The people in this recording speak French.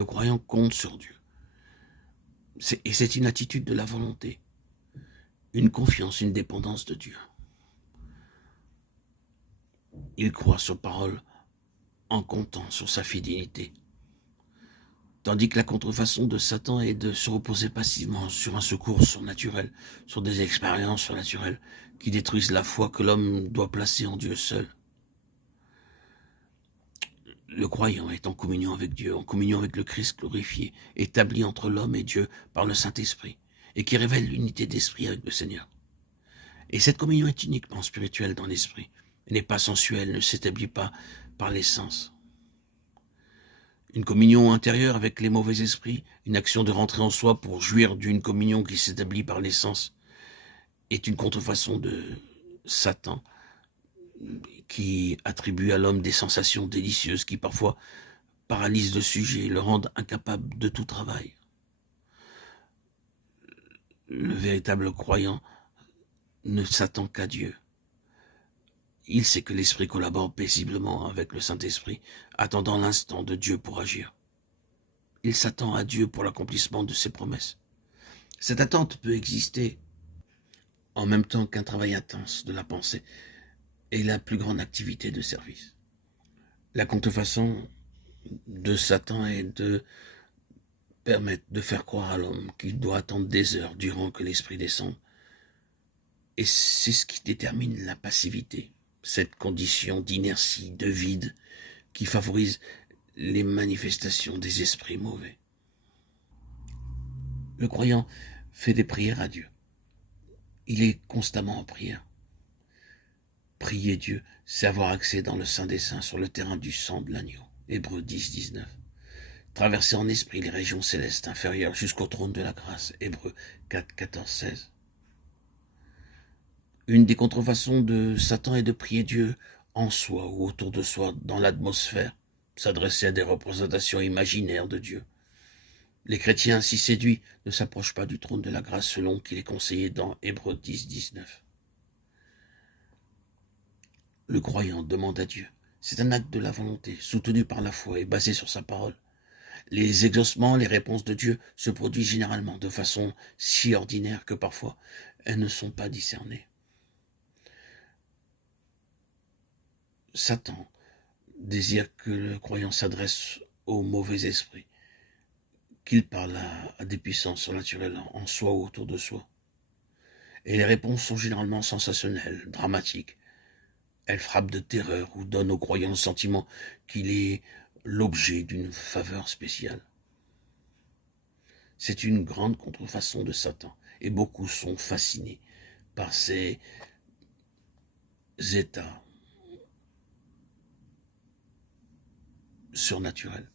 Le croyant compte sur Dieu. Et c'est une attitude de la volonté, une confiance, une dépendance de Dieu. Il croit sur parole en comptant sur sa fidélité. Tandis que la contrefaçon de Satan est de se reposer passivement sur un secours surnaturel, sur des expériences surnaturelles qui détruisent la foi que l'homme doit placer en Dieu seul. Le croyant est en communion avec Dieu, en communion avec le Christ glorifié, établi entre l'homme et Dieu par le Saint-Esprit, et qui révèle l'unité d'esprit avec le Seigneur. Et cette communion est uniquement spirituelle dans l'esprit, elle n'est pas sensuelle, ne s'établit pas par les sens. Une communion intérieure avec les mauvais esprits, une action de rentrer en soi pour jouir d'une communion qui s'établit par les sens, est une contrefaçon de Satan qui attribue à l'homme des sensations délicieuses qui parfois paralysent le sujet et le rendent incapable de tout travail. Le véritable croyant ne s'attend qu'à Dieu. Il sait que l'Esprit collabore paisiblement avec le Saint-Esprit, attendant l'instant de Dieu pour agir. Il s'attend à Dieu pour l'accomplissement de ses promesses. Cette attente peut exister en même temps qu'un travail intense de la pensée et la plus grande activité de service. La contrefaçon de Satan est de permettre de faire croire à l'homme qu'il doit attendre des heures durant que l'Esprit descende. Et c'est ce qui détermine la passivité, cette condition d'inertie, de vide, qui favorise les manifestations des esprits mauvais. Le croyant fait des prières à Dieu. Il est constamment en prière. Prier Dieu, c'est avoir accès dans le Saint des Saints sur le terrain du sang de l'agneau. Hébreux 10, 19. Traverser en esprit les régions célestes inférieures jusqu'au trône de la grâce. Hébreux 4, 14, 16. Une des contrefaçons de Satan est de prier Dieu en soi ou autour de soi, dans l'atmosphère, s'adresser à des représentations imaginaires de Dieu. Les chrétiens ainsi séduits ne s'approchent pas du trône de la grâce selon qu'il est conseillé dans Hébreux 10, 19. Le croyant demande à Dieu. C'est un acte de la volonté, soutenu par la foi et basé sur sa parole. Les exaucements, les réponses de Dieu se produisent généralement de façon si ordinaire que parfois elles ne sont pas discernées. Satan désire que le croyant s'adresse au mauvais esprit, qu'il parle à des puissances surnaturelles en soi ou autour de soi. Et les réponses sont généralement sensationnelles, dramatiques. Elles frappent de terreur ou donnent au croyant le sentiment qu'il est l'objet d'une faveur spéciale. C'est une grande contrefaçon de Satan, et beaucoup sont fascinés par ces états surnaturels.